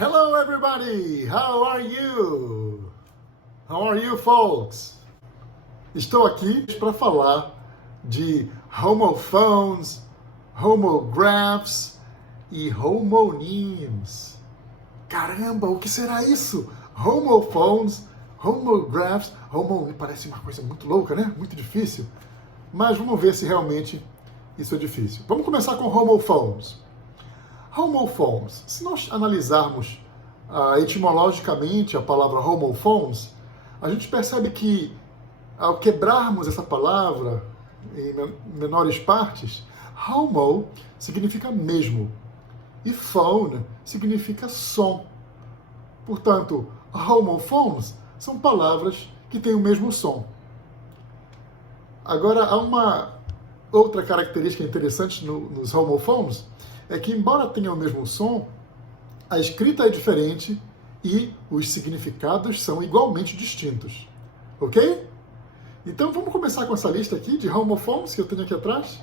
Hello everybody! How are you? How are you folks? Estou aqui para falar de homophones, homographs e homonemes. Caramba, o que será isso? Homophones, homographs, parece uma coisa muito louca, né? Muito difícil. Mas vamos ver se realmente isso é difícil. Vamos começar com homophones. Homophones, se nós analisarmos etimologicamente a palavra homophones, a gente percebe que ao quebrarmos essa palavra em menores partes, homo significa mesmo e phone significa som. Portanto, homophones são palavras que têm o mesmo som. Agora, há uma outra característica interessante nos homophones, é que, embora tenham o mesmo som, a escrita é diferente e os significados são igualmente distintos. Ok? Então, vamos começar com essa lista aqui de homophones que eu tenho aqui atrás.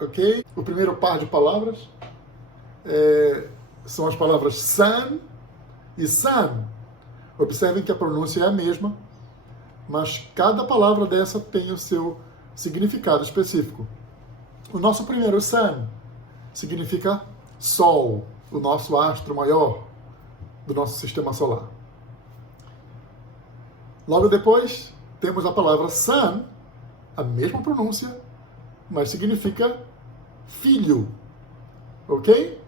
Ok? O primeiro par de palavras são as palavras son e sun. Observem que a pronúncia é a mesma, mas cada palavra dessa tem o seu significado específico. O nosso primeiro sun significa Sol, o nosso astro maior do nosso sistema solar. Logo depois, temos a palavra sun, a mesma pronúncia, mas significa filho. Ok?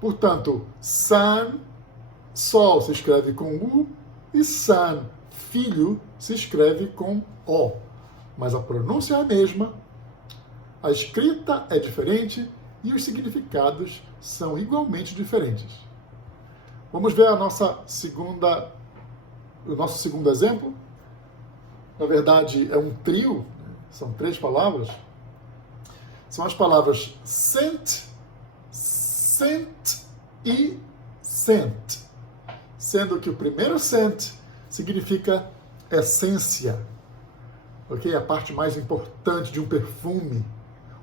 Portanto, sun, Sol se escreve com U, e sun, filho, se escreve com O. Mas a pronúncia é a mesma, a escrita é diferente e os significados são igualmente diferentes. Vamos ver o nosso segundo exemplo. Na verdade, é um trio, são 3 palavras. São as palavras sent, sent e sent. Sendo que o primeiro sent significa essência. Ok? A parte mais importante de um perfume.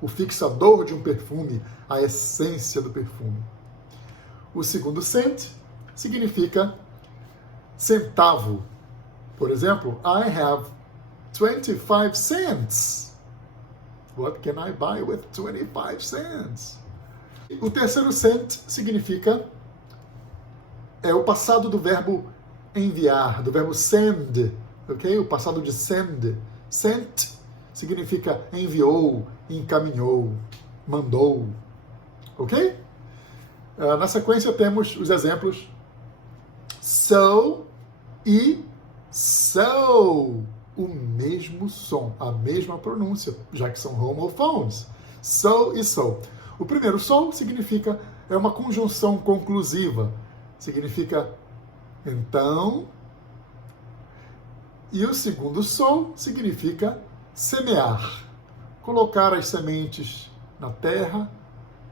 O fixador de um perfume, a essência do perfume. O segundo cent significa centavo. Por exemplo, I have 25 cents. What can I buy with 25 cents? O terceiro cent significa o passado do verbo enviar, do verbo send. Ok? O passado de send. Sent significa enviou, encaminhou, mandou. Ok? Na sequência temos os exemplos so e so. O mesmo som, a mesma pronúncia, já que são homophones. So e so. O primeiro so significa, é uma conjunção conclusiva. Significa então. E o segundo so significa semear, colocar as sementes na terra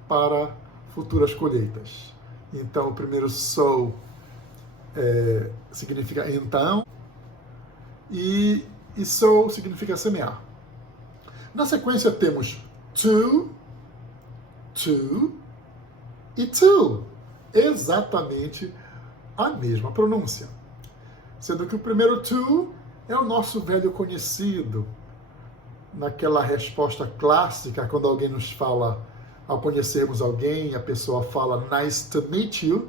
para futuras colheitas. Então, o primeiro so significa então, e so significa semear. Na sequência temos to e to, exatamente a mesma pronúncia. Sendo que o primeiro to é o nosso velho conhecido, naquela resposta clássica, quando alguém nos fala, ao conhecermos alguém, a pessoa fala nice to meet you,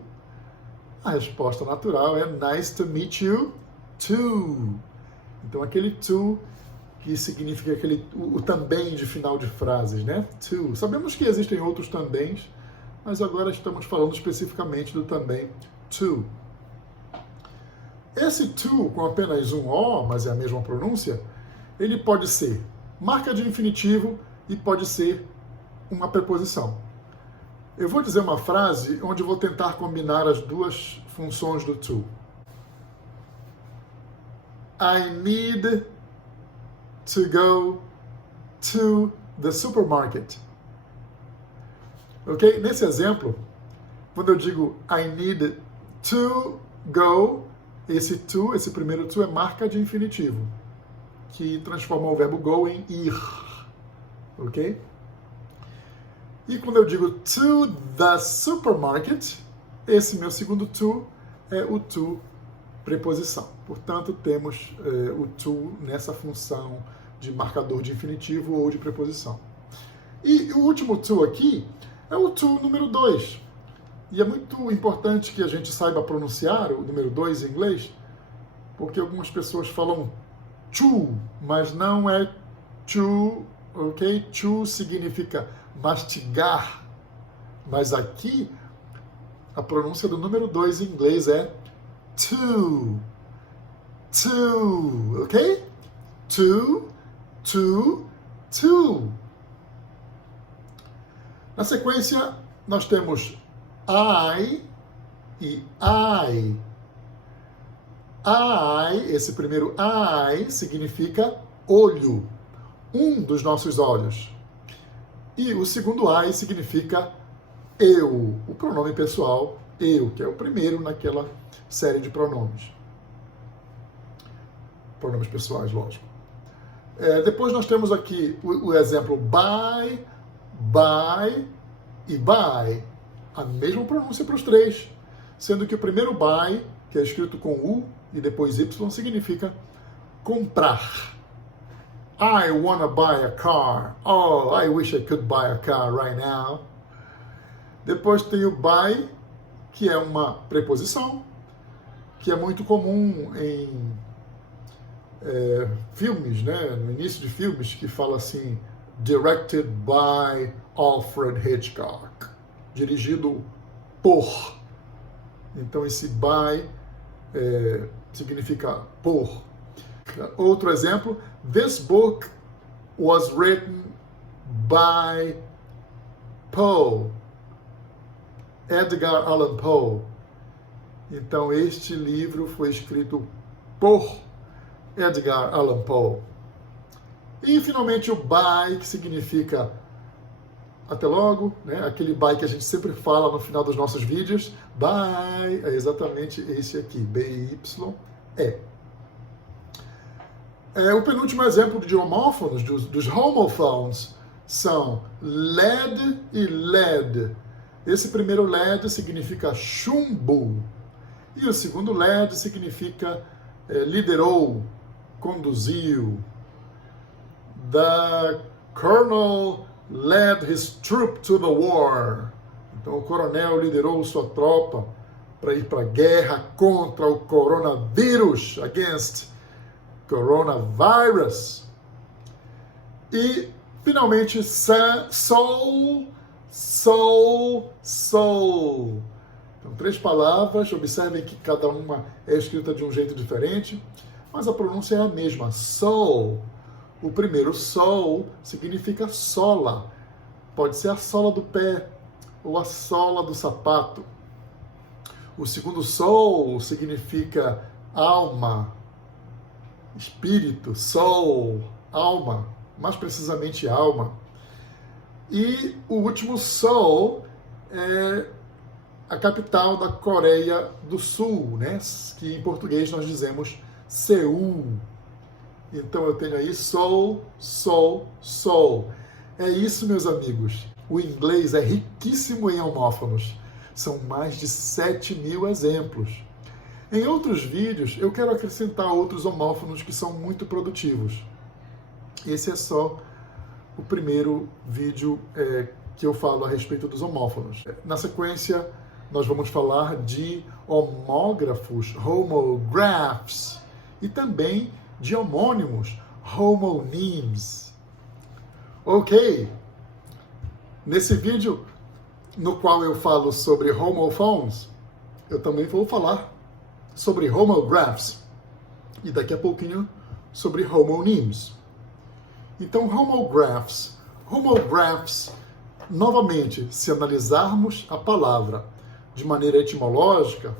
a resposta natural é nice to meet you too. Então aquele to que significa o também de final de frases, né? To. Sabemos que existem outros tambéms, mas agora estamos falando especificamente do também to. Esse to, com apenas um O, mas é a mesma pronúncia, ele pode ser marca de infinitivo e pode ser uma preposição. Eu vou dizer uma frase onde vou tentar combinar as duas funções do to. I need to go to the supermarket. Ok? Nesse exemplo, quando eu digo I need to go, esse to, esse primeiro to é marca de infinitivo, que transforma o verbo go em ir. Ok? E quando eu digo to the supermarket, esse meu segundo to é o to preposição. Portanto, temos o to nessa função de marcador de infinitivo ou de preposição. E o último to aqui é o to número 2. E é muito importante que a gente saiba pronunciar o número 2 em inglês, porque algumas pessoas falam chew, mas não é chew, ok? Chew significa mastigar, mas aqui a pronúncia do número 2 em inglês é to, ok? To. Na sequência, nós temos I e I. I, esse primeiro I, significa olho, um dos nossos olhos. E o segundo I significa eu, o pronome pessoal eu, que é o primeiro naquela série de pronomes. Pronomes pessoais, lógico. Depois nós temos aqui o exemplo by e by. A mesma pronúncia para os três, sendo que o primeiro by, que é escrito com U e depois Y, significa comprar. I wanna buy a car. Oh, I wish I could buy a car right now. Depois tem o by, que é uma preposição, que é muito comum em filmes, né? No início de filmes, que fala assim, directed by Alfred Hitchcock. Dirigido por. Então, esse by significa por. Outro exemplo, this book was written by Poe, Edgar Allan Poe. Então, este livro foi escrito por Edgar Allan Poe. E, finalmente, o by, que significa até logo, né? Aquele bye que a gente sempre fala no final dos nossos vídeos. Bye, é exatamente esse aqui, B-Y-E. O penúltimo exemplo de homófonos, dos homophones, são led e led. Esse primeiro led significa chumbo. E o segundo led significa liderou, conduziu. The colonel led his troop to the war. Então, o coronel liderou sua tropa para ir para a guerra contra o coronavírus, against coronavirus. E, finalmente, soul. Então, 3 palavras, observem que cada uma é escrita de um jeito diferente, mas a pronúncia é a mesma, soul. O primeiro soul significa sola. Pode ser a sola do pé ou a sola do sapato. O segundo soul significa alma, espírito, soul, alma, mais precisamente alma. E o último Seoul é a capital da Coreia do Sul, né? Que em português nós dizemos Seul. Então eu tenho aí Seoul, Seoul, Seoul. É isso, meus amigos. O inglês é riquíssimo em homófonos. São mais de 7.000 exemplos. Em outros vídeos, eu quero acrescentar outros homófonos que são muito produtivos. Esse é só o primeiro vídeo que eu falo a respeito dos homófonos. Na sequência, nós vamos falar de homógrafos, homographs, e também de homônimos, homonímos. Ok? Nesse vídeo, no qual eu falo sobre homophones, eu também vou falar sobre homographs e daqui a pouquinho sobre homonímos. Então, homographs, novamente, se analisarmos a palavra de maneira etimológica,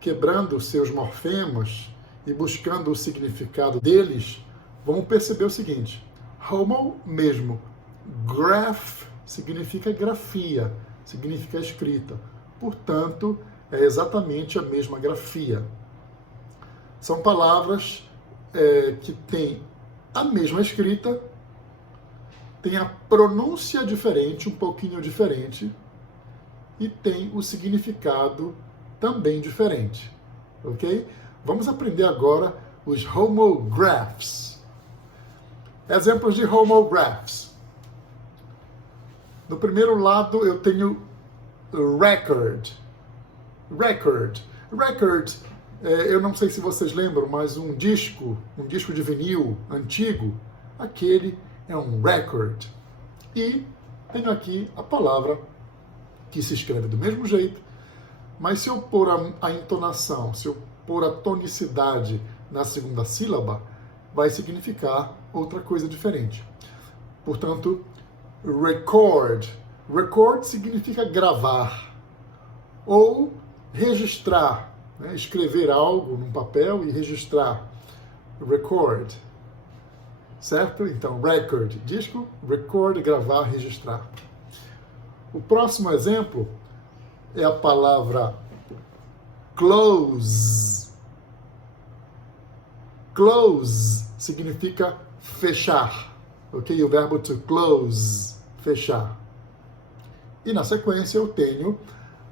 quebrando seus morfemas e buscando o significado deles, vamos perceber o seguinte: homo mesmo, graph significa grafia, significa escrita. Portanto, é exatamente a mesma grafia. São palavras que têm a mesma escrita, tem a pronúncia diferente, um pouquinho diferente, e tem o significado também diferente, ok? Vamos aprender agora os homographs. Exemplos de homographs. No primeiro lado eu tenho record. Record, eu não sei se vocês lembram, mas um disco de vinil antigo, aquele é um record. E tenho aqui a palavra que se escreve do mesmo jeito, mas se eu pôr a entonação, se eu pôr a tonicidade na segunda sílaba, vai significar outra coisa diferente. Portanto, record. Record significa gravar ou registrar, né? Escrever algo num papel e registrar. Record. Certo? Então, record, disco, record, gravar, registrar. O próximo exemplo é a palavra close. Close significa fechar, ok? O verbo to close, fechar. E na sequência eu tenho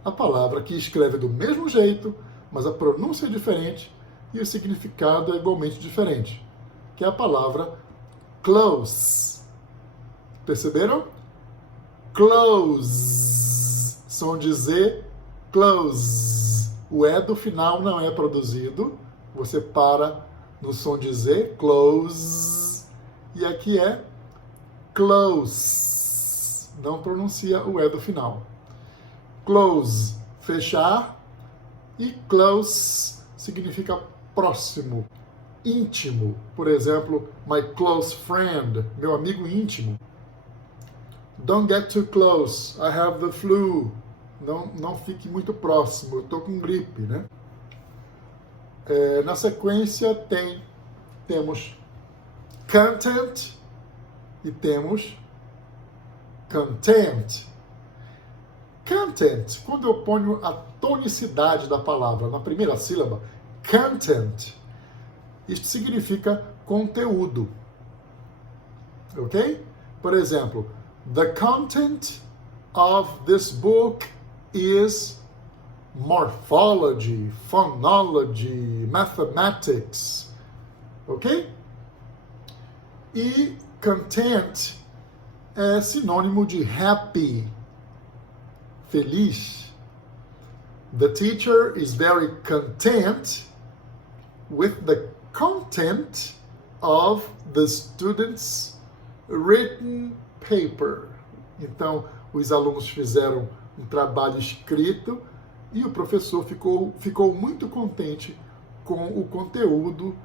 a palavra que escreve do mesmo jeito, mas a pronúncia é diferente e o significado é igualmente diferente, que é a palavra close. Perceberam? Close. Som de Z, close. O E do final não é produzido. Você para no som de Z, close. E aqui é close. Não pronuncia o E do final. Close, fechar. E close significa próximo, íntimo. Por exemplo, my close friend, meu amigo íntimo. Don't get too close, I have the flu. Não fique muito próximo, eu estou com gripe, né? Na sequência temos content e temos content. Content, quando eu ponho a tonicidade da palavra na primeira sílaba, content, isto significa conteúdo, ok? Por exemplo, the content of this book is morphology, phonology, mathematics, ok? E content é sinônimo de happy, feliz. The teacher is very content with the content of the student's written paper. Então, os alunos fizeram um trabalho escrito e o professor ficou muito contente com o conteúdo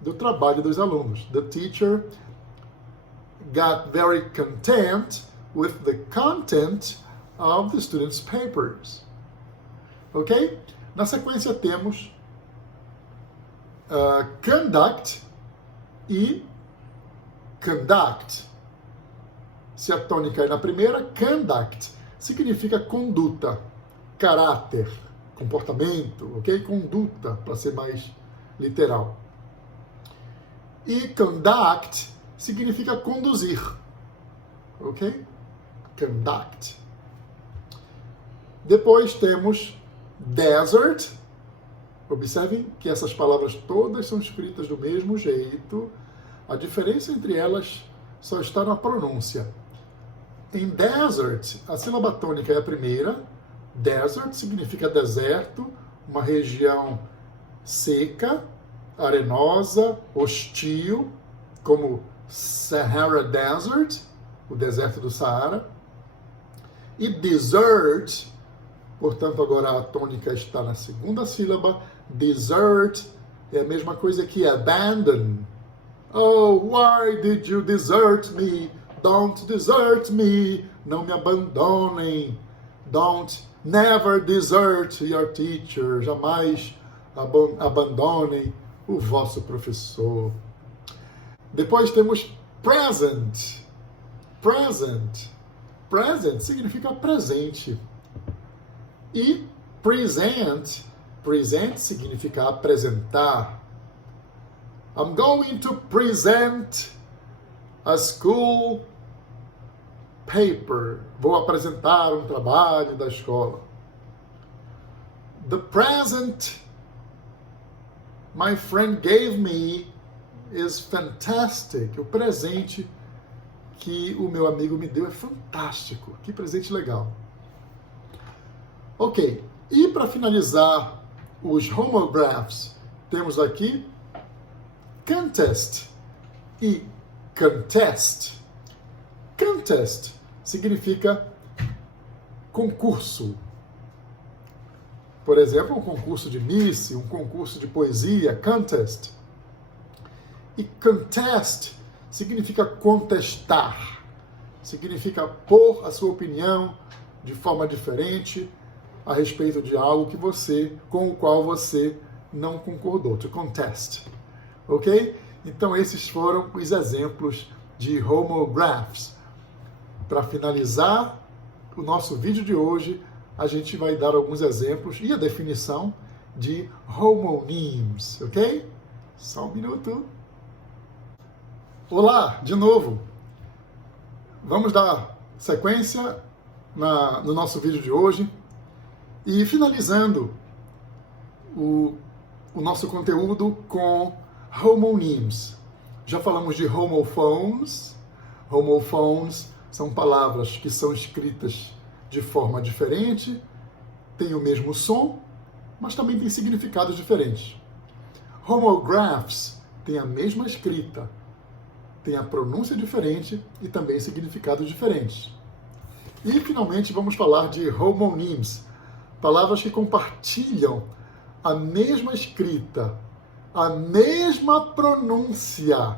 do trabalho dos alunos. The teacher got very content with the content of the students' papers. Ok? Na sequência temos conduct e conduct. Se a tônica é na primeira, conduct significa conduta, caráter, comportamento, ok? Conduta, para ser mais literal. E conduct significa conduzir, ok? Conduct. Depois temos desert. Observem que essas palavras todas são escritas do mesmo jeito. A diferença entre elas só está na pronúncia. Em desert, a sílaba tônica é a primeira. Desert significa deserto, uma região seca, arenosa, hostil, como Sahara Desert, o deserto do Saara. E desert, portanto, agora a tônica está na segunda sílaba. Desert é a mesma coisa que abandon. Oh, why did you desert me? Don't desert me. Não me abandonem. Never desert your teacher. Jamais abandonem o vosso professor. Depois temos present. Present significa presente. E present significa apresentar. I'm going to present a school paper. Vou apresentar um trabalho da escola. The present my friend gave me is fantastic. O presente que o meu amigo me deu é fantástico. Que presente legal. Ok. E para finalizar os homographs, temos aqui contest e contest. Contest significa concurso. Por exemplo, um concurso de Miss, um concurso de poesia, contest. E contest significa contestar. Significa pôr a sua opinião de forma diferente a respeito de algo com o qual você não concordou. To contest. Ok? Então, esses foram os exemplos de homographs. Para finalizar o nosso vídeo de hoje, a gente vai dar alguns exemplos e a definição de homonímos, ok? Só um minuto. Olá, de novo. Vamos dar sequência no nosso vídeo de hoje e finalizando o nosso conteúdo com homonímos. Já falamos de homophones. Homophones são palavras que são escritas de forma diferente, têm o mesmo som, mas também têm significados diferentes. Homographs têm a mesma escrita, têm a pronúncia diferente e também significados diferentes. E, finalmente, vamos falar de homonímos, palavras que compartilham a mesma escrita, a mesma pronúncia,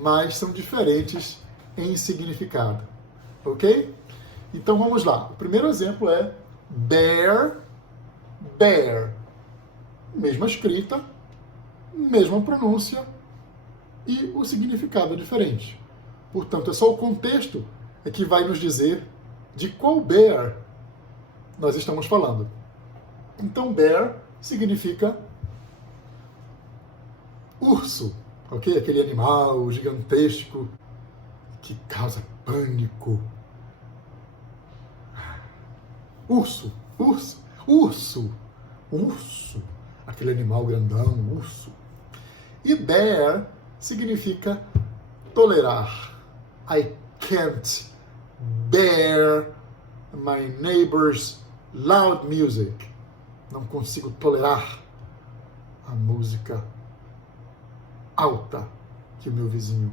mas são diferentes em significado. Ok? Então vamos lá. O primeiro exemplo é bear, bear. Mesma escrita, mesma pronúncia e o significado é diferente. Portanto, é só o contexto que vai nos dizer de qual bear nós estamos falando. Então, bear significa urso, ok? Aquele animal gigantesco que causa pânico. Urso, urso, urso, urso. Aquele animal grandão, urso. E bear significa tolerar. I can't bear my neighbor's loud music. Não consigo tolerar a música alta que o meu vizinho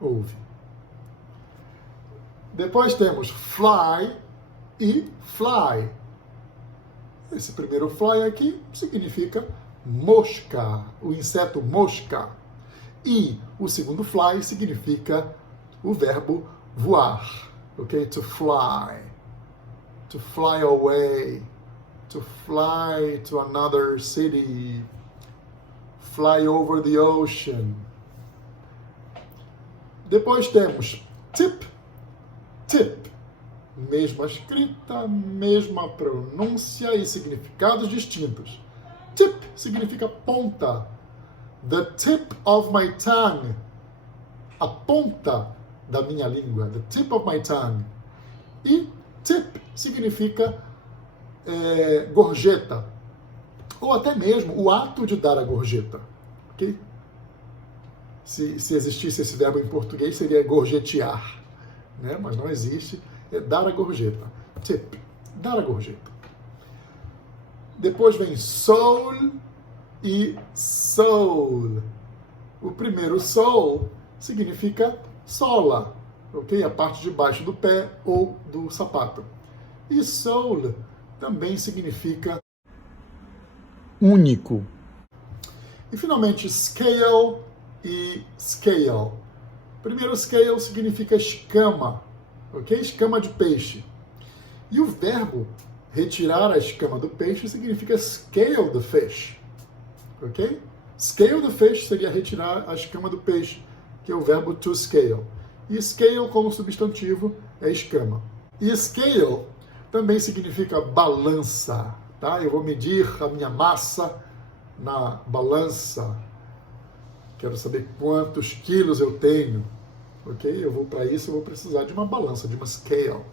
ouve. Depois temos fly e fly. Esse primeiro fly aqui significa mosca, o inseto mosca. E o segundo fly significa o verbo voar, ok? To fly away, to fly to another city, fly over the ocean. Depois temos tip, tip. Mesma escrita, mesma pronúncia e significados distintos. Tip significa ponta. The tip of my tongue. A ponta da minha língua. The tip of my tongue. E tip significa gorjeta. Ou até mesmo o ato de dar a gorjeta. Ok? Se existisse esse verbo em português, seria gorjetear. Né? Mas não existe. É dar a gorjeta. Tip. Dar a gorjeta. Depois vem soul e soul. O primeiro soul significa sola, ok? A parte de baixo do pé ou do sapato. E soul também significa único. E finalmente scale e scale. Primeiro scale significa escama, ok? Escama de peixe. E o verbo retirar a escama do peixe significa scale the fish, ok? Scale the fish seria retirar a escama do peixe, que é o verbo to scale. E scale, como substantivo, é escama. E scale também significa balança, tá? Eu vou medir a minha massa na balança. Quero saber quantos quilos eu tenho, ok? Para isso eu vou precisar de uma balança, de uma scale.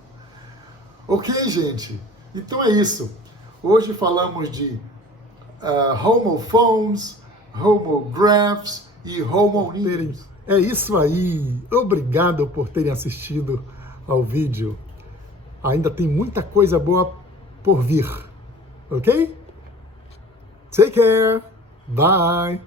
Ok, gente? Então é isso. Hoje falamos de homophones, homographs e homonímicos. É isso aí. Obrigado por terem assistido ao vídeo. Ainda tem muita coisa boa por vir. Ok? Take care. Bye.